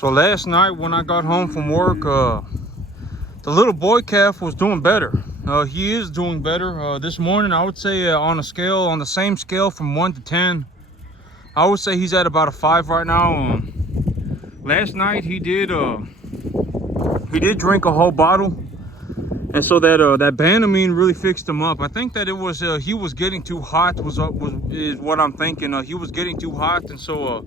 So last night when I got home from work, the little boy calf was doing better. He is doing better. This morning, I would say on the same scale from 1 to 10, I would say he's at about a 5 right now. Last night he did drink a whole bottle, and so that Banamine really fixed him up. I think that it was he was getting too hot is what I'm thinking. He was getting too hot, and so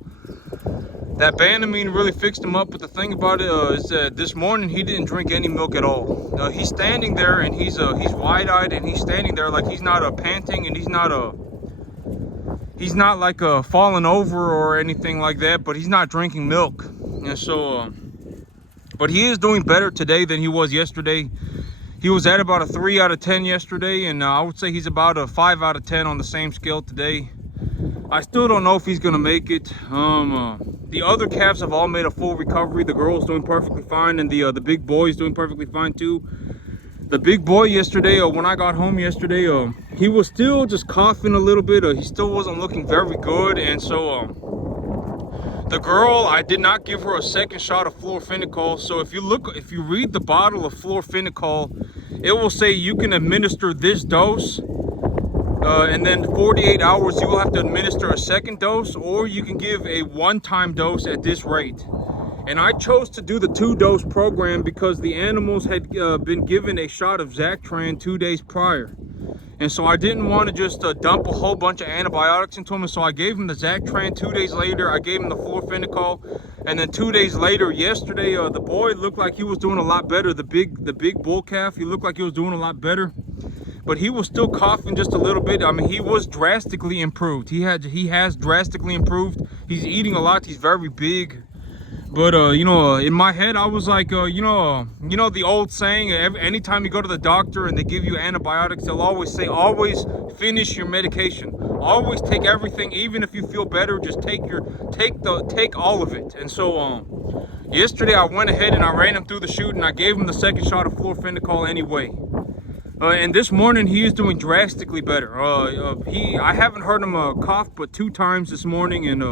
that Banamine really fixed him up. But the thing about it is that this morning he didn't drink any milk at all. He's standing there and he's wide-eyed, and he's standing there like he's not panting, and he's not like falling over or anything like that, but he's not drinking milk. And so but he is doing better today than he was yesterday. He was at about a 3 out of 10 yesterday, and I would say he's about a 5 out of 10 on the same scale today. I still don't know if he's gonna make it. The other calves have all made a full recovery. The girl's doing perfectly fine, and the big boy is doing perfectly fine too. The big boy yesterday, when I got home yesterday, he was still just coughing a little bit. He still wasn't looking very good, and so the girl, I did not give her a second shot of fluorophenical. So if you read the bottle of fluorophenical, it will say you can administer this dose, and then 48 hours you will have to administer a second dose, or you can give a one-time dose at this rate. And I chose to do the 2-dose program because the animals had been given a shot of Zactran 2 days prior. And so I didn't want to just dump a whole bunch of antibiotics into them. And so I gave him the Zactran 2 days later. I gave him the fluorophenical. And then 2 days later, yesterday, the boy looked like he was doing a lot better. The big bull calf, he looked like he was doing a lot better. But he was still coughing just a little bit. I mean, he was drastically improved. He has drastically improved. He's eating a lot. He's very big. But you know, in my head, I was like, you know the old saying, anytime you go to the doctor and they give you antibiotics, they'll always say, always finish your medication. Always take everything, even if you feel better, just take all of it. And so yesterday I went ahead and I ran him through the chute, and I gave him the second shot of fluorophenical anyway. And this morning he is doing drastically better. I haven't heard him cough but 2 times this morning, and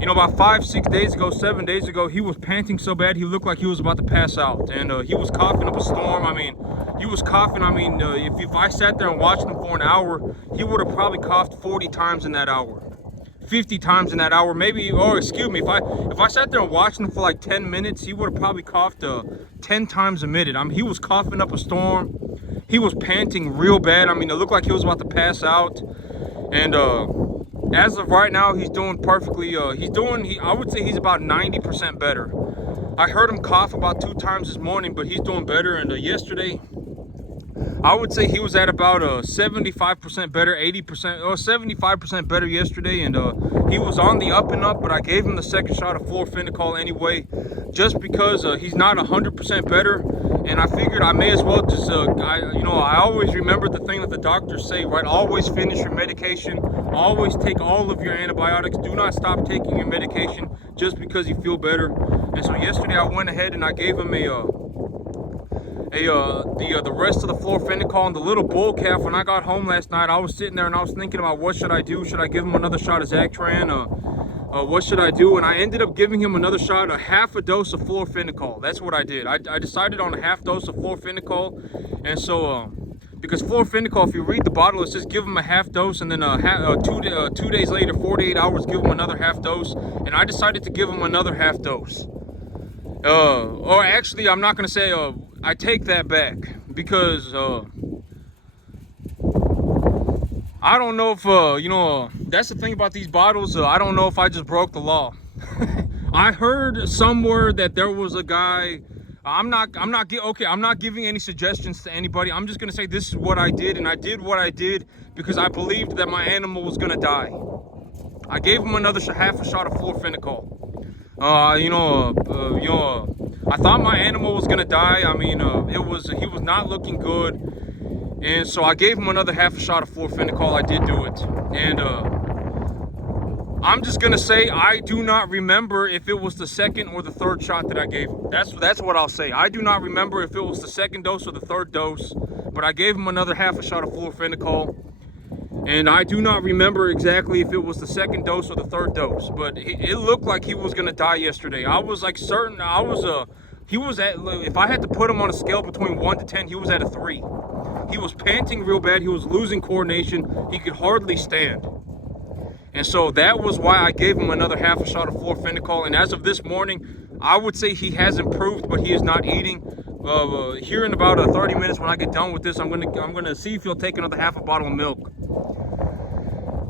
you know, about 5-6 days ago, 7 days ago, he was panting so bad he looked like he was about to pass out, and he was coughing up a storm. I mean, he was coughing. I mean, if I sat there and watched him for an hour, he would have probably coughed 40 times in that hour, 50 times in that hour, maybe. Or excuse me, if I sat there and watched him for like 10 minutes, he would have probably coughed 10 times a minute. I mean, he was coughing up a storm. He was panting real bad. I mean, it looked like he was about to pass out, and as of right now, he's doing perfectly. I would say he's about 90% better. I heard him cough about 2 times this morning, but he's doing better. And yesterday, I would say he was at about 75% better, 80% or 75% better yesterday. And he was on the up and up, but I gave him the second shot of fluorophenical anyway, just because he's not 100% better. And I figured I may as well just, I always remember the thing that the doctors say, right? Always finish your medication. Always take all of your antibiotics. Do not stop taking your medication just because you feel better. And so yesterday I went ahead and I gave him the rest of the fluorophenical. And the little bull calf, when I got home last night, I was sitting there and I was thinking about, what should I do? Should I give him another shot of Zactran? What should I do? And I ended up giving him another shot, a half a dose of fluorophenical. That's what I did. I decided on a half dose of fluorophenical. And so because fluorophenical, if you read the bottle, it says give him a half dose, and then 2 days later, 48 hours, give him another half dose. And I decided to give him another half dose. Or actually, I'm not going to say, I take that back, because I don't know if, that's the thing about these bottles. I don't know if I just broke the law. I heard somewhere that there was a guy. I'm not giving any suggestions to anybody. I'm just gonna say this is what I did, and I did what I did because I believed that my animal was gonna die. I gave him another half a shot of fluorophenical. I thought my animal was gonna die. I mean, he was not looking good, and so I gave him another half a shot of fluorophenical. I did do it, and I'm just gonna say I do not remember if it was the second or the third shot that I gave him. That's what I'll say. I do not remember if it was the second dose or the third dose, but I gave him another half a shot of fluorophenical. And I do not remember exactly if it was the second dose or the third dose, but it looked like he was gonna die yesterday. I was like certain. He was at, if I had to put him on a scale between 1 to 10, he was at a 3. He was panting real bad. He was losing coordination. He could hardly stand. And so that was why I gave him another half a shot of fluorophenical. And as of this morning, I would say he has improved, but he is not eating. Here in about 30 minutes, when I get done with this, I'm gonna see if he'll take another half a bottle of milk.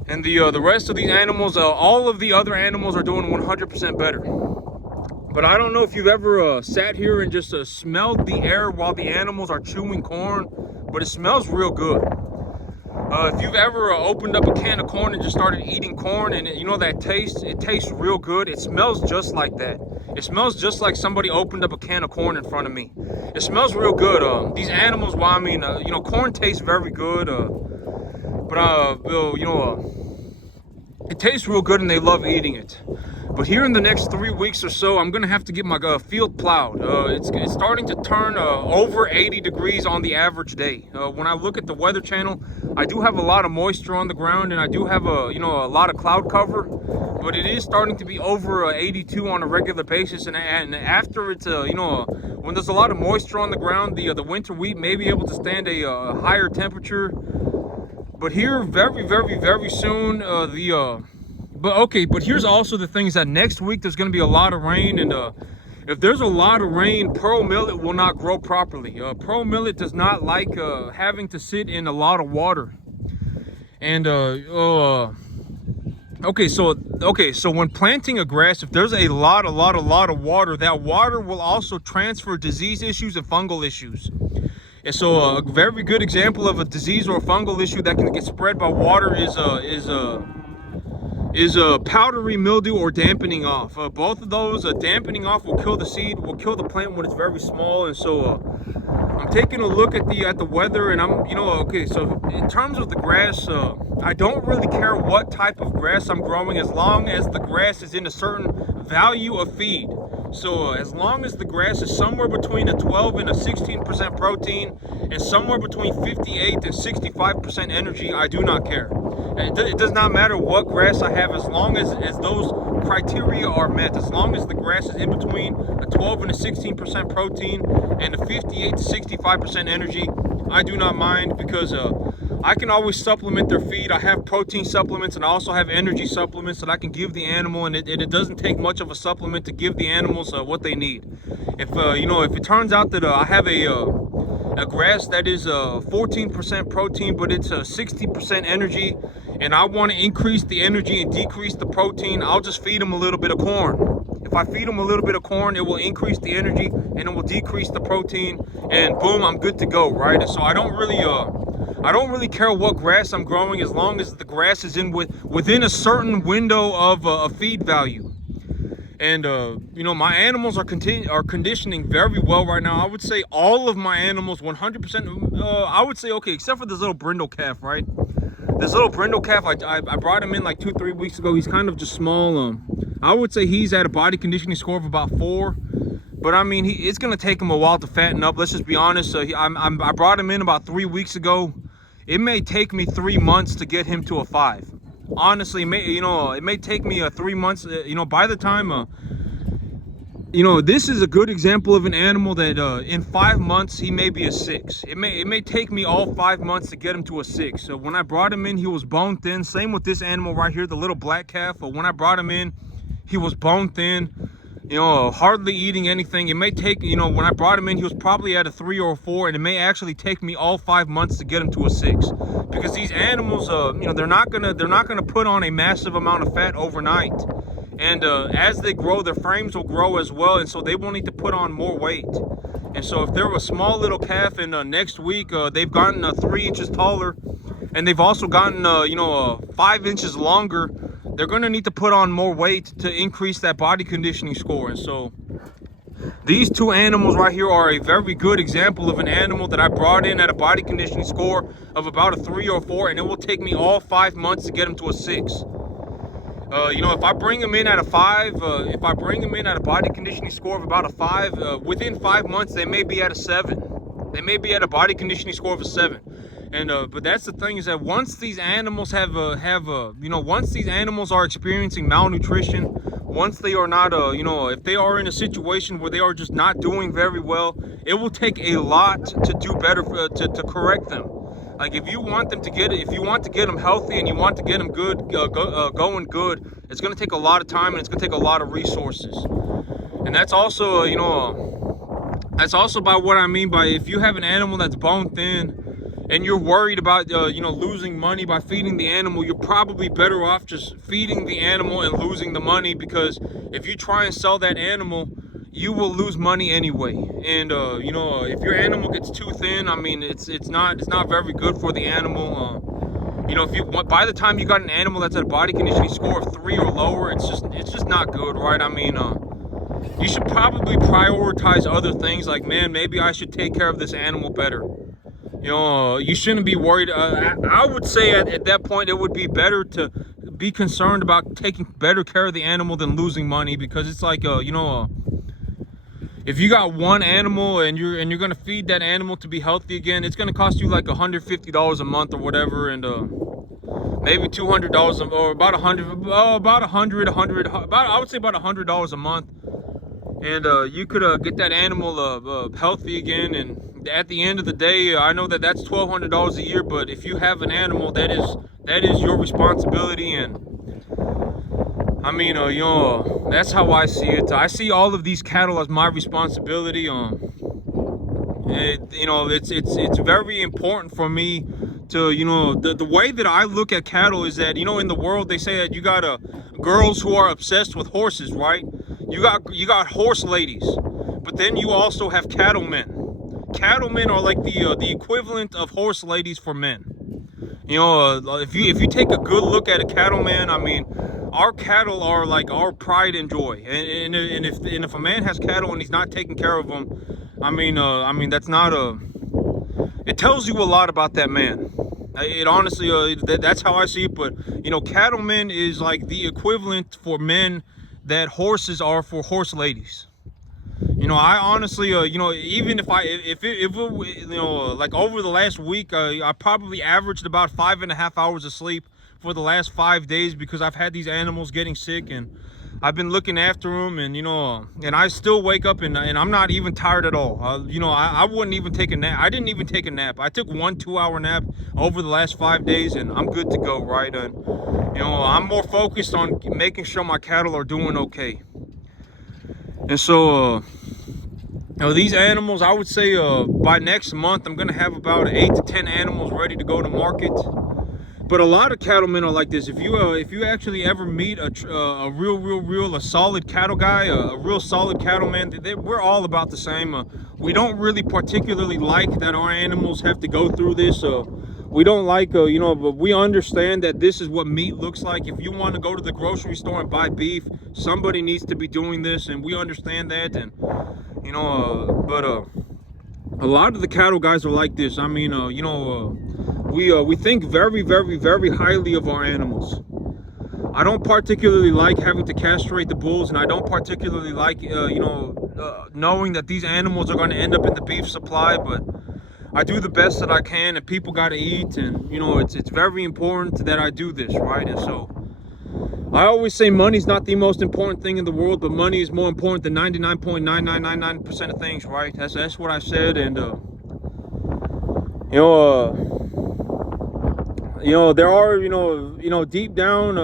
And the rest of these animals, all of the other animals are doing 100% better. But I don't know if you've ever sat here and just smelled the air while the animals are chewing corn, but it smells real good. If you've ever opened up a can of corn and just started eating corn, and you know that taste, it tastes real good. It smells just like that. It smells just like somebody opened up a can of corn in front of me. It smells real good. These animals, well, I mean, you know, corn tastes very good. It tastes real good and they love eating it. But here in the next 3 weeks or so, I'm gonna have to get my field plowed. It's starting to turn over 80 degrees on the average day. When I look at the Weather Channel, I do have a lot of moisture on the ground, and I do have a lot of cloud cover. But it is starting to be over 82 on a regular basis, and after it's when there's a lot of moisture on the ground, the winter wheat may be able to stand a higher temperature. But here, very, very, very soon, but here's also the things that next week there's going to be a lot of rain, and if there's a lot of rain, pearl millet will not grow properly. Pearl millet does not like having to sit in a lot of water. And so when planting a grass, if there's a lot of water, that water will also transfer disease issues and fungal issues. And so a very good example of a disease or a fungal issue that can get spread by water is powdery mildew or dampening off. Both of those, dampening off will kill the seed, will kill the plant when it's very small. And so I'm taking a look at the weather, and so in terms of the grass, I don't really care what type of grass I'm growing, as long as the grass is in a certain value of feed. So as long as the grass is somewhere between a 12 and a 16% protein, and somewhere between 58 and 65% energy, I do not care. It does not matter what grass I have, as long as those criteria are met. As long as the grass is in between a 12 and a 16% protein and a 58 to 65% energy, I do not mind, because I can always supplement their feed. I have protein supplements, and I also have energy supplements that I can give the animal, and it doesn't take much of a supplement to give the animals what they need. If it turns out that I have a grass that is 14% protein, but it's 60% energy, and I want to increase the energy and decrease the protein, I'll just feed them a little bit of corn. If I feed them a little bit of corn, it will increase the energy and it will decrease the protein, and boom, I'm good to go, right? And so I don't really care what grass I'm growing, as long as the grass is within a certain window of a feed value. And my animals are conditioning very well right now. I would say all of my animals 100%. I would say, okay, except for this little brindle calf, right? This little brindle calf, I brought him in like 2-3 weeks ago. He's kind of just small. I would say he's at a body conditioning score of about 4. But I mean, it's gonna take him a while to fatten up. Let's just be honest. I brought him in about 3 weeks ago. It may take me 3 months to get him to a 5. Honestly, it may take me 3 months. By the time, this is a good example of an animal that in 5 months he may be a 6. It may take me all 5 months to get him to a 6. So when I brought him in, he was bone thin. Same with this animal right here, the little black calf. When I brought him in, he was bone thin. Hardly eating anything. It may take, when I brought him in, he was probably at a 3 or a 4, and it may actually take me all 5 months to get him to a 6, because these animals, they're not gonna put on a massive amount of fat overnight, and as they grow, their frames will grow as well, and so they will need to put on more weight. And so if they're a small little calf, and next week they've gotten 3 inches taller, and they've also gotten 5 inches longer, they're going to need to put on more weight to increase that body conditioning score. And so these two animals right here are a very good example of an animal that I brought in at a body conditioning score of about a 3 or 4, and it will take me all 5 months to get them to a 6. If I bring them in at a 5, if I bring them in at a body conditioning score of about a 5, within 5 months they may be at a 7. They may be at a body conditioning score of a 7. And but that's the thing, is that once these animals once these animals are experiencing malnutrition, once they are not if they are in a situation where they are just not doing very well, it will take a lot to do better to correct them. Like if you want to get them healthy and you want to get them good, going good, it's going to take a lot of time and it's going to take a lot of resources. And that's also that's also by what I mean by, if you have an animal that's bone thin and you're worried about losing money by feeding the animal, you're probably better off just feeding the animal and losing the money, because if you try and sell that animal, you will lose money anyway. And if your animal gets too thin, I mean, it's not very good for the animal. By the time you got an animal that's at a body conditioning score of 3 or lower, it's just not good, right? I mean, you should probably prioritize other things, like, man, maybe I should take care of this animal better. You shouldn't be worried. I would say at that point, it would be better to be concerned about taking better care of the animal than losing money, because it's like, if you got one animal and you're gonna feed that animal to be healthy again, it's gonna cost you like $150 a month or whatever, and maybe $200 or about I would say about $100 a month, and you could get that animal healthy again. And at the end of the day, I know that's $1,200 a year, but if you have an animal, that is your responsibility. And I mean, that's how I see it. I see all of these cattle as my responsibility. It's very important for me to, the way that I look at cattle is that, in the world they say that you got girls who are obsessed with horses, right? You got horse ladies, but then you also have cattlemen. Cattlemen are like the equivalent of horse ladies for men. If you take a good look at a cattleman, I mean, our cattle are like our pride and joy. And if a man has cattle and he's not taking care of them, I mean that's not it tells you a lot about that man. It honestly, that's how I see it. But cattlemen is like the equivalent for men that horses are for horse ladies. I honestly, even if like over the last week, I probably averaged about 5.5 hours of sleep for the last 5 days, because I've had these animals getting sick and I've been looking after them, and and I still wake up and I'm not even tired at all. I wouldn't even take a nap. I didn't even take a nap. I took 1 2-hour nap over the last 5 days, and I'm good to go, right? And I'm more focused on making sure my cattle are doing okay. And so these animals, I would say by next month I'm gonna have about 8 to 10 animals ready to go to market. But a lot of cattlemen are like this. If you actually ever meet a solid cattle guy, a real solid cattleman, we're all about the same. We don't really particularly like that our animals have to go through this. We don't like, but we understand that this is what meat looks like. If you want to go to the grocery store and buy beef, somebody needs to be doing this, and we understand that. And but a lot of the cattle guys are like this. I mean, we think very, very, very highly of our animals. I don't particularly like having to castrate the bulls, and I don't particularly like, knowing that these animals are going to end up in the beef supply, but I do the best that I can, and people got to eat, and, it's very important that I do this, right? And so I always say money's not the most important thing in the world, but money is more important than 99.9999% of things, right? That's what I said. And, there are, deep down,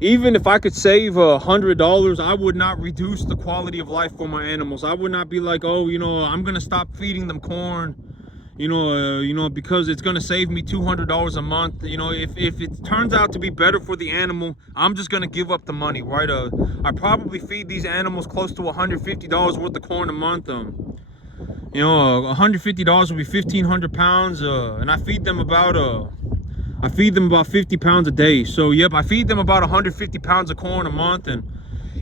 even if I could save $100, I would not reduce the quality of life for my animals. I would not be like, oh, I'm gonna stop feeding them corn, because it's gonna save me $200 a month. If it turns out to be better for the animal, I'm just gonna give up the money, right? I probably feed these animals close to $150 worth of corn a month. $150 would be 1,500 pounds, and I feed them about 50 pounds a day. So yep, I feed them about 150 pounds of corn a month. And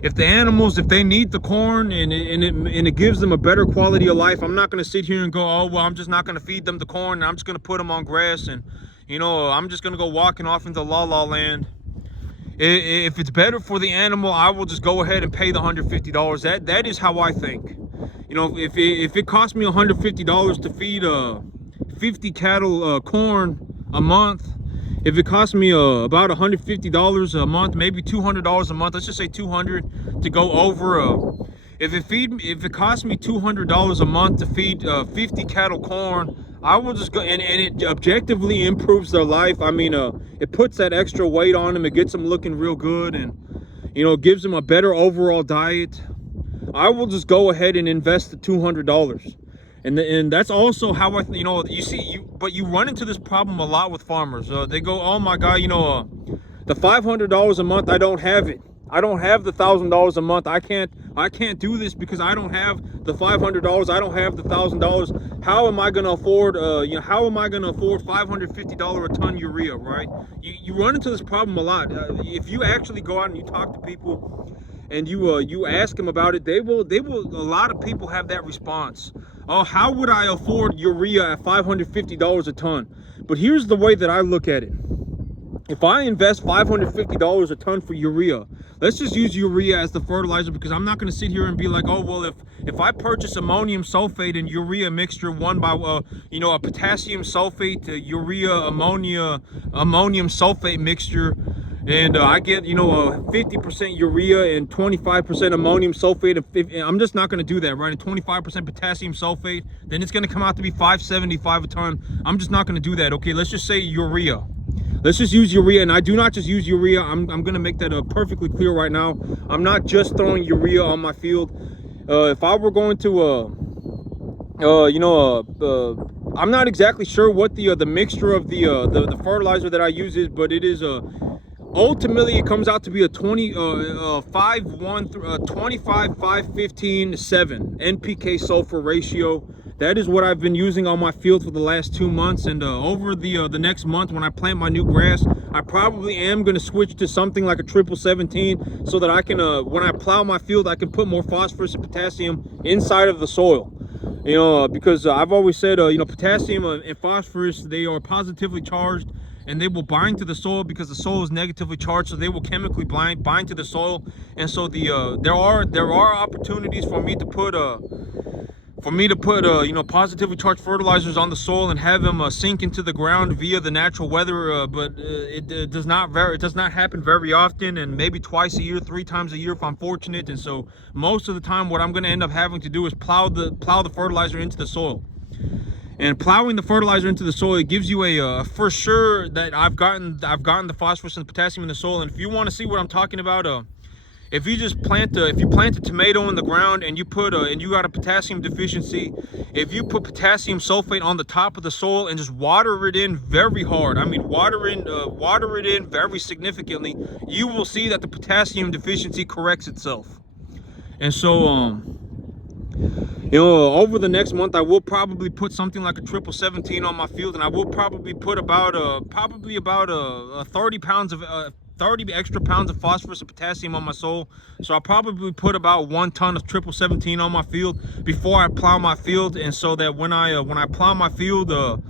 if the animals, if they need the corn and it gives them a better quality of life, I'm not going to sit here and go, oh well, I'm just not going to feed them the corn, and I'm just going to put them on grass, and I'm just going to go walking off into la la land. If it's better for the animal, I will just go ahead and pay the $150. That is how I think. If it costs me $150 to 50 cattle corn a month, if it costs me about $150 a month, maybe $200 a month, let's just say 200 to go over. If it costs me $200 a month to feed 50 cattle corn, I will just go, and it objectively improves their life. I mean, it puts that extra weight on them. It gets them looking real good, and gives them a better overall diet. I will just go ahead and invest the $200. And that's also how I, but you run into this problem a lot with farmers. They go, oh my God, the $500 a month, I don't have it. I don't have the $1,000 a month. I can't do this because I don't have the $500. I don't have the $1,000. How am I going to afford, how am I going to afford $550 a ton urea, right? You run into this problem a lot. If you actually go out and you talk to people and you ask them about it, a lot of people have that response. Oh, how would I afford urea at $550 a ton? But here's the way that I look at it. If I invest $550 a ton for urea, let's just use urea as the fertilizer, because I'm not going to sit here and be like, oh, well, if I purchase ammonium sulfate and urea mixture, one by, a potassium sulfate, urea, ammonium sulfate mixture, and I get, 50% urea and 25% ammonium sulfate, and I'm just not going to do that, right? And 25% potassium sulfate, then it's going to come out to be $575 a ton. I'm just not going to do that. Okay, let's just say urea. Let's just use urea, and I do not just use urea. I'm going to make that perfectly clear right now. I'm not just throwing urea on my field. If I were going to, I'm not exactly sure what the mixture of the fertilizer that I use is, but it is ultimately it comes out to be a 25, 5, 15, 7 NPK sulfur ratio. That is what I've been using on my field for the last 2 months, and over the next month when I plant my new grass, I probably am going to switch to something like a 1717, so that I can, when I plow my field, I can put more phosphorus and potassium inside of the soil. Because I've always said, potassium and phosphorus, they are positively charged, and they will bind to the soil because the soil is negatively charged, so they will chemically bind to the soil. And so there are opportunities for me to put positively charged fertilizers on the soil and have them sink into the ground via the natural weather, but it does not happen very often, and maybe twice a year, 3 times a year if I'm fortunate. And so most of the time what I'm going to end up having to do is plow the fertilizer into the soil. And plowing the fertilizer into the soil, it gives you a for sure that I've gotten the phosphorus and the potassium in the soil. And if you want to see what I'm talking about, if you just plant a tomato in the ground and you put and you got a potassium deficiency, if you put potassium sulfate on the top of the soil and just water it in very hard, I mean water it in very significantly, you will see that the potassium deficiency corrects itself. And so over the next month, I will probably put something like a 1717 on my field, and I will probably put about 30 extra pounds of phosphorus and potassium on my soil. So I'll probably put about 1 ton of 1717 on my field before I plow my field, and so that when I plow my field, the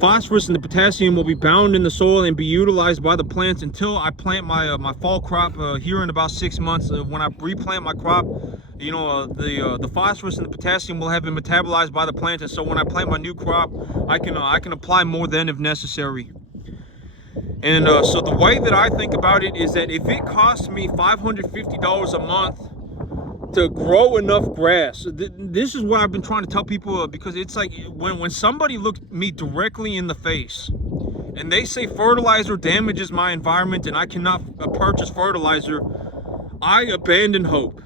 phosphorus and the potassium will be bound in the soil and be utilized by the plants until I plant my fall crop here in about 6 months. When I replant my crop, the phosphorus and the potassium will have been metabolized by the plant, and so when I plant my new crop, I can apply more then if necessary. And so the way that I think about it is that if it costs me $550 a month to grow enough grass, this is what I've been trying to tell people, because it's like when somebody looks me directly in the face and they say fertilizer damages my environment and I cannot purchase fertilizer, I abandon hope.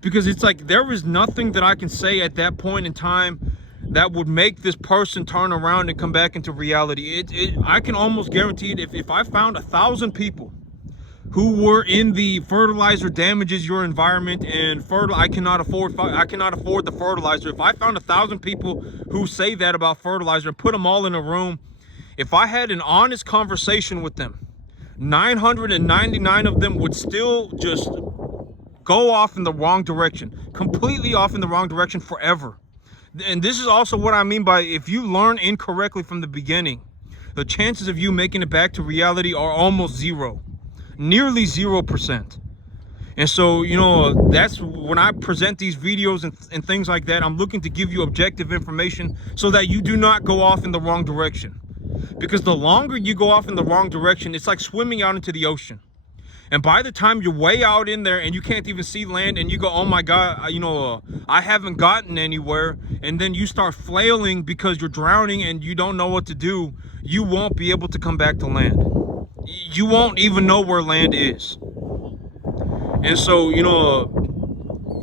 Because it's like there is nothing that I can say at that point in time that would make this person turn around and come back into reality. I can almost guarantee it. If I found 1,000 people who were in the fertilizer damages your environment and I cannot afford the fertilizer, if I found 1,000 people who say that about fertilizer and put them all in a room, if I had an honest conversation with them, 999 of them would still just go off in the wrong direction, completely off in the wrong direction forever. And this is also what I mean by, if you learn incorrectly from the beginning, the chances of you making it back to reality are almost zero, nearly 0%. And so, you know, that's when I present these videos and things like that, I'm looking to give you objective information so that you do not go off in the wrong direction. Because the longer you go off in the wrong direction, it's like swimming out into the ocean. And by the time you're way out in there and you can't even see land and you go, oh my God, you know, I haven't gotten anywhere. And then you start flailing because you're drowning and you don't know what to do. You won't be able to come back to land. You won't even know where land is. And so, you know,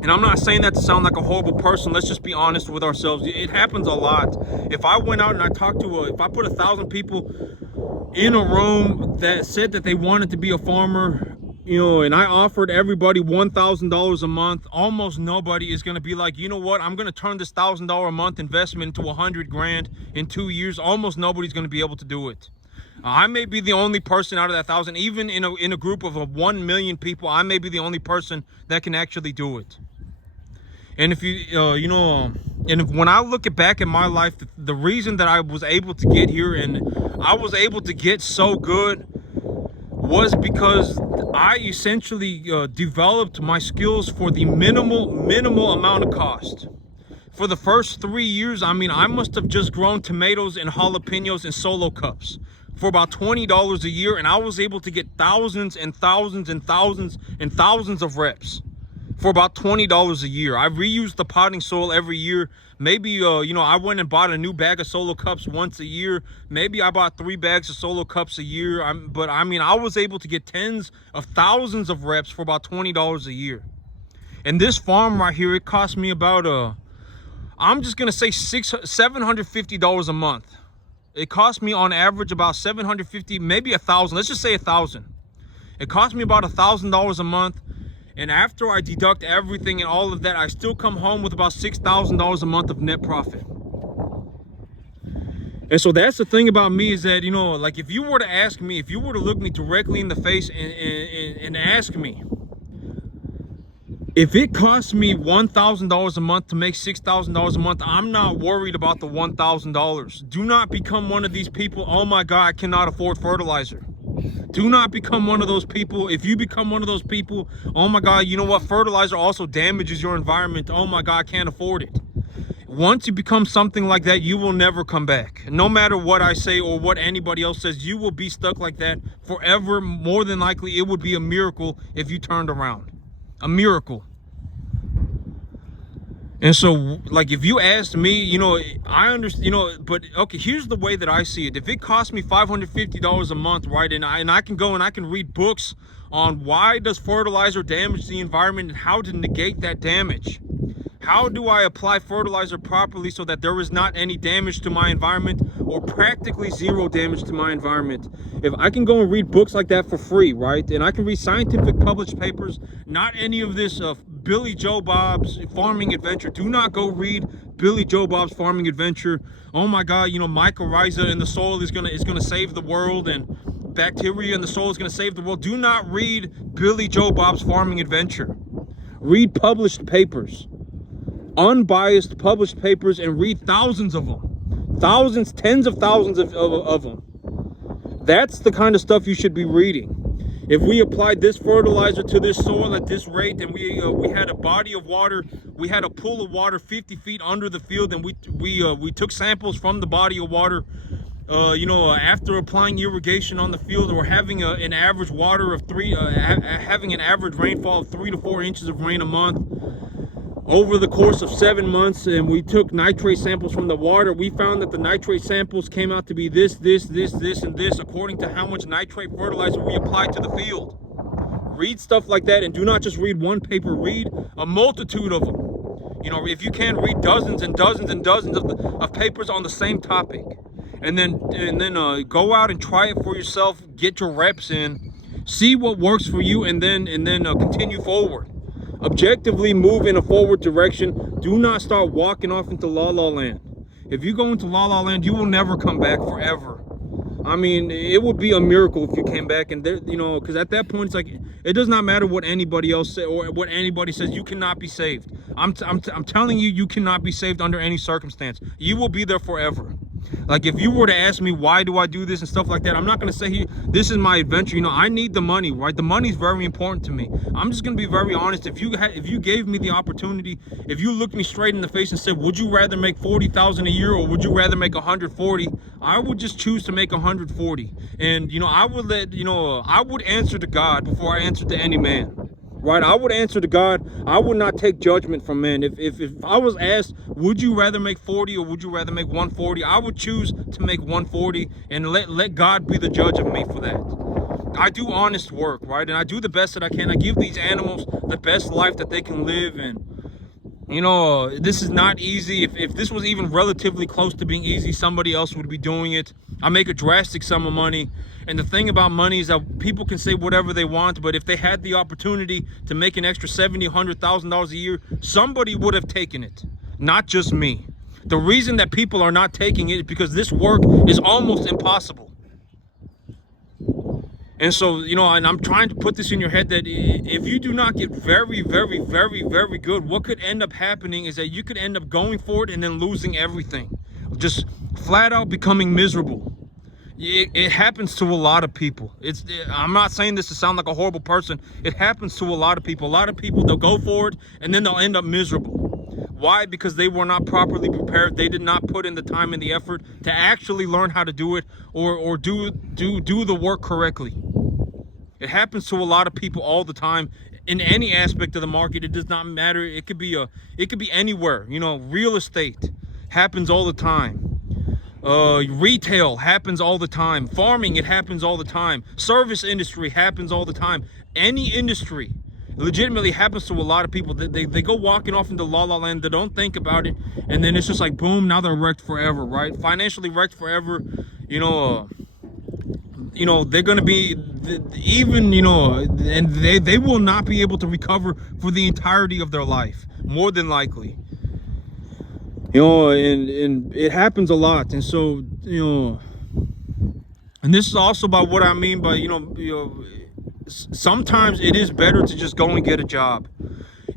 and I'm not saying that to sound like a horrible person. Let's just be honest with ourselves. It happens a lot. If I went out and I talked to if I put 1,000 people in a room that said that they wanted to be a farmer, you know, and I offered everybody $1,000 a month, almost nobody is going to be like, you know what, I'm going to turn this $1,000 a month investment into 100 grand in 2 years. Almost nobody's going to be able to do it. I may be the only person out of that 1,000, even in a group of 1 million people, I may be the only person that can actually do it. And if you, you know, and if, when I look back at my life, the reason that I was able to get here and I was able to get so good was because I essentially developed my skills for the minimal amount of cost. For the first 3 years, I mean, I must have just grown tomatoes and jalapenos in solo cups for about $20 a year, and I was able to get thousands and thousands and thousands and thousands of reps for about $20 a year. I reused the potting soil every year. Maybe, you know, I went and bought a new bag of solo cups once a year. Maybe I bought 3 bags of solo cups a year. But I mean, I was able to get tens of thousands of reps for about $20 a year. And this farm right here, it cost me about, I'm just going to say $750 a month. It cost me on average about $750, maybe $1,000. Let's just say $1,000. It cost me about $1,000 a month. And after I deduct everything and all of that, I still come home with about $6,000 a month of net profit. And so that's the thing about me is that, you know, like if you were to ask me, if you were to look me directly in the face and ask me, if it costs me $1,000 a month to make $6,000 a month, I'm not worried about the $1,000. Do not become one of these people, oh my God, I cannot afford fertilizer. Do not become one of those people. If you become one of those people, oh my God, you know what? Fertilizer also damages your environment. Oh my God, I can't afford it. Once you become something like that, you will never come back. No matter what I say or what anybody else says, you will be stuck like that forever. More than likely, it would be a miracle if you turned around. A miracle. And so, like, if you asked me, you know, I understand, you know, but okay, here's the way that I see it. If it costs me $550 a month, right, and I can go and I can read books on why does fertilizer damage the environment and how to negate that damage. How do I apply fertilizer properly so that there is not any damage to my environment or practically zero damage to my environment? If I can go and read books like that for free, right, and I can read scientific published papers, not any of this Billy Joe Bob's farming adventure. Do not go read Billy Joe Bob's farming adventure. Oh my God, you know, mycorrhiza in the soil is gonna save the world, and bacteria in the soil is gonna save the world. Do not read Billy Joe Bob's farming adventure. Read published papers, unbiased published papers, and read thousands of them. Thousands, tens of thousands of them. That's the kind of stuff you should be reading. If we applied this fertilizer to this soil at this rate, and we had a body of water, we had a pool of water 50 feet under the field, and we took samples from the body of water, you know, after applying irrigation on the field, or having an average water of having an average rainfall of 3 to 4 inches of rain a month over the course of 7 months, and we took nitrate samples from the water, we found that the nitrate samples came out to be this, and this, according to how much nitrate fertilizer we applied to the field. Read stuff like that, and do not just read one paper, read a multitude of them. You know, if you can, read dozens and dozens and dozens of papers on the same topic. And then go out and try it for yourself, get your reps in, see what works for you, and then continue forward. Objectively move in a forward direction. Do not start walking off into la la land. If you go into la la land, you will never come back forever. I mean, it would be a miracle if you came back, and there, you know, because at that point it's like it does not matter what anybody else says or what anybody says. You cannot be saved. I'm telling you, you cannot be saved under any circumstance. You will be there forever. Like, if you were to ask me why do I do this and stuff like that, I'm not going to say here, this is my adventure. You know, I need the money, right? The money is very important to me. I'm just going to be very honest. If you gave me the opportunity, if you looked me straight in the face and said, would you rather make 40,000 a year or would you rather make 140? I would just choose to make 140. And, you know, I would answer to God before I answer to any man. Right, I would answer to God. I would not take judgment from men. If I was asked, would you rather make 40 or would you rather make 140? I would choose to make 140 and let God be the judge of me for that. I do honest work, right? And I do the best that I can. I give these animals the best life that they can live. And, you know, this is not easy. If this was even relatively close to being easy, somebody else would be doing it. I make a drastic sum of money. And the thing about money is that people can say whatever they want, but if they had the opportunity to make an extra $70,000, $100,000 a year, somebody would have taken it, not just me. The reason that people are not taking it is because this work is almost impossible. And so, you know, and I'm trying to put this in your head that if you do not get very, very, very, very good, what could end up happening is that you could end up going for it and then losing everything. Just flat out becoming miserable. It happens to a lot of people. I'm not saying this to sound like a horrible person. It happens to a lot of people. A lot of people, they'll go for it and then they'll end up miserable. Why? Because they were not properly prepared. They did not put in the time and the effort to actually learn how to do it or do the work correctly. It happens to a lot of people all the time in any aspect of the market. It does not matter. It could be anywhere. You know, real estate happens all the time. Retail happens all the time. Farming, it happens all the time. Service industry happens all the time. Any industry legitimately happens to a lot of people. They go walking off into la la land. They don't think about it, and then it's just like boom, now they're wrecked forever, right? Financially wrecked forever. You know, they're gonna be even, you know, and they will not be able to recover for the entirety of their life, more than likely. You know, and it happens a lot. And so, you know, and this is also about what I mean by, you know, sometimes it is better to just go and get a job.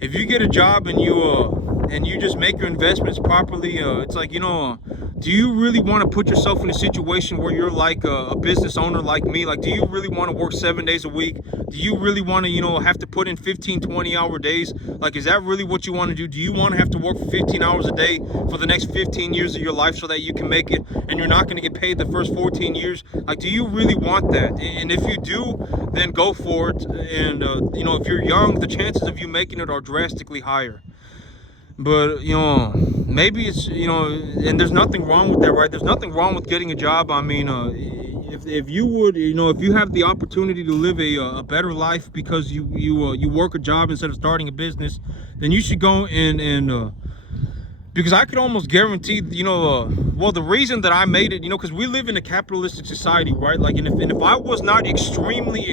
If you get a job and you just make your investments properly, it's like, you know, do you really want to put yourself in a situation where you're like a business owner like me? Like, do you really want to work 7 days a week? Do you really want to, you know, have to put in 15, 20-hour days? Like, is that really what you want to do? Do you want to have to work for 15 hours a day for the next 15 years of your life so that you can make it and you're not going to get paid the first 14 years? Like, do you really want that? And if you do, then go for it. And, you know, if you're young, the chances of you making it are drastically higher. But, you know, maybe it's, you know, and there's nothing wrong with that, right? There's nothing wrong with getting a job. I mean, if you would, you know, if you have the opportunity to live a better life because you work a job instead of starting a business, then you should go and because I could almost guarantee, you know, well, the reason that I made it, you know, because we live in a capitalistic society, right? Like, and if I was not extremely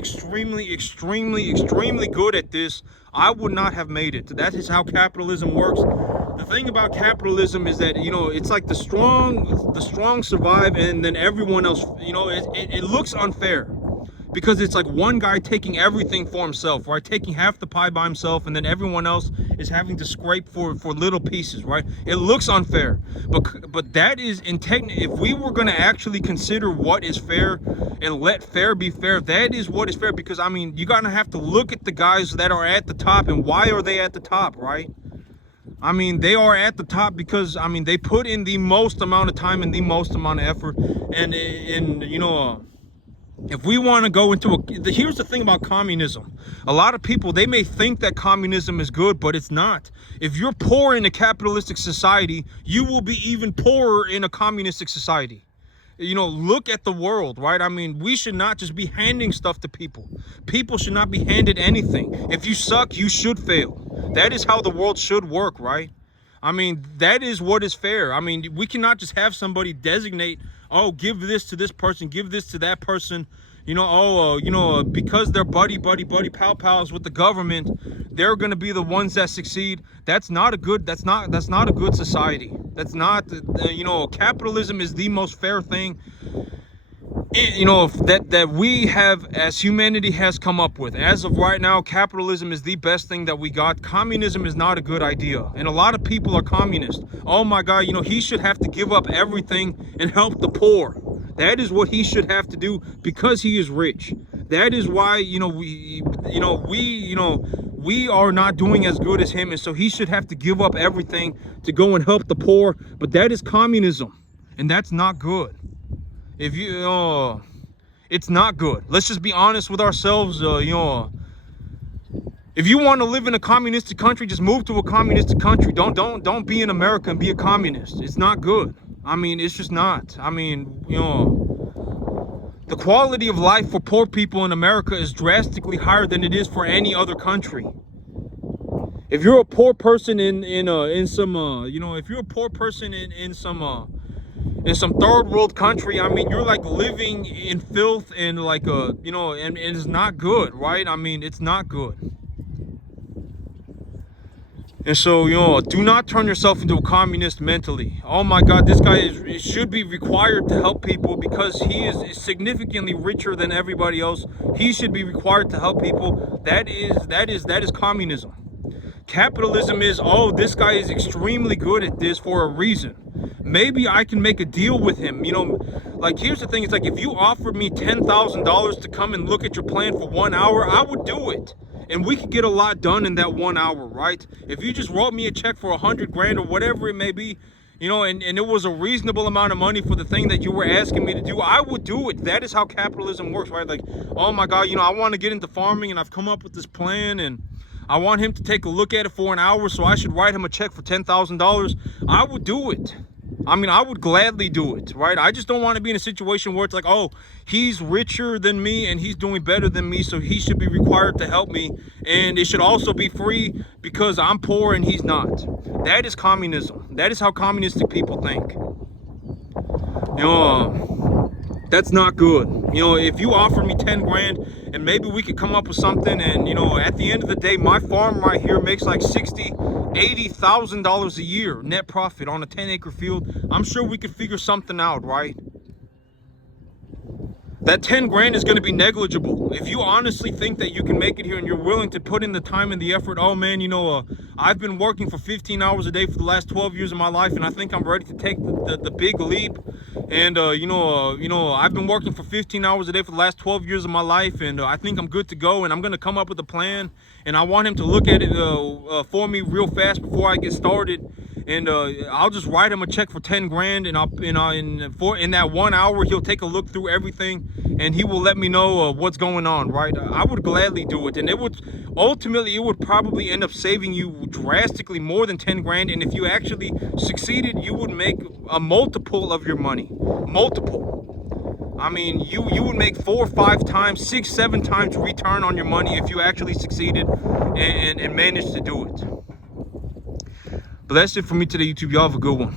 good at this, I would not have made it. That is how capitalism works. The thing about capitalism is that, you know, it's like the strong survive and then everyone else, you know, it looks unfair. Because it's like one guy taking everything for himself, right? Taking half the pie by himself, and then everyone else is having to scrape for little pieces, right? It looks unfair, but that is if we were going to actually consider what is fair and let fair be fair, that is what is fair. Because I mean, you're gonna have to look at the guys that are at the top, and why are they at the top, right? I mean, they are at the top because, I mean, they put in the most amount of time and the most amount of effort, and you know. If we want to go into here's the thing about communism. A lot of people, they may think that communism is good, but it's not. If you're poor in a capitalistic society, you will be even poorer in a communistic society. You know, look at the world, right? I mean, we should not just be handing stuff to people. People should not be handed anything. If you suck, you should fail. That is how the world should work, right? I mean, that is what is fair. I mean, we cannot just have somebody designate, oh, give this to this person, give this to that person. You know, oh, you know, because they're buddy, pals with the government, they're going to be the ones that succeed. That's not a good society. That's not, you know, capitalism is the most fair thing that we have, as humanity has come up with. As of right now, capitalism is the best thing that we got. Communism is not a good idea, and a lot of people are communist. Oh my God, he should have to give up everything and help the poor. That is what he should have to do because he is rich. That is why we are not doing as good as him, and so he should have to give up everything to go and help the poor. But that is communism, and that's not good. If it's not good. Let's just be honest with ourselves. If you want to live in a communistic country, just move to a communistic country. Don't be in America and be a communist. It's not good. I mean, it's just not. I mean, the quality of life for poor people in America is drastically higher than it is for any other country. If you're a poor person in some third world country, I mean, you're like living in filth and like and it's not good, right? I mean, it's not good. And so, do not turn yourself into a communist mentally. Oh my God, this guy should be required to help people because he is significantly richer than everybody else. He should be required to help people. That is communism. Capitalism is, oh, this guy is extremely good at this for a reason. Maybe I can make a deal with him. Like, here's the thing. It's like, if you offered me $10,000 to come and look at your plan for 1 hour, I would do it. And we could get a lot done in that 1 hour, right? If you just wrote me a check for 100 grand or whatever it may be, and it was a reasonable amount of money for the thing that you were asking me to do, I would do it. That is how capitalism works, right? Like, oh my God, I want to get into farming and I've come up with this plan and I want him to take a look at it for an hour, so I should write him a check for $10,000. I would do it. I mean, I would gladly do it, right? I just don't want to be in a situation where it's like, oh, he's richer than me and he's doing better than me, so he should be required to help me. And it should also be free because I'm poor and he's not. That is communism. That is how communistic people think. That's not good. If you offer me 10 grand and maybe we could come up with something, and at the end of the day, my farm right here makes like $80,000 a year net profit on a 10-acre field. I'm sure we could figure something out, right? That 10 grand is going to be negligible. If you honestly think that you can make it here and you're willing to put in the time and the effort, oh man, I've been working for 15 hours a day for the last 12 years of my life, and I think I'm ready to take the big leap. And I've been working for 15 hours a day for the last 12 years of my life, and I think I'm good to go, and I'm going to come up with a plan, and I want him to look at it for me real fast before I get started. And I'll just write him a check for 10 grand, and in that 1 hour he'll take a look through everything and he will let me know what's going on, right? I would gladly do it, and it would probably end up saving you drastically more than 10 grand. And if you actually succeeded, you would make a multiple of your money. Multiple. I mean, you would make 4 or 5 times, 6, 7 times return on your money if you actually succeeded and managed to do it. But that's it for me today, YouTube. Y'all have a good one.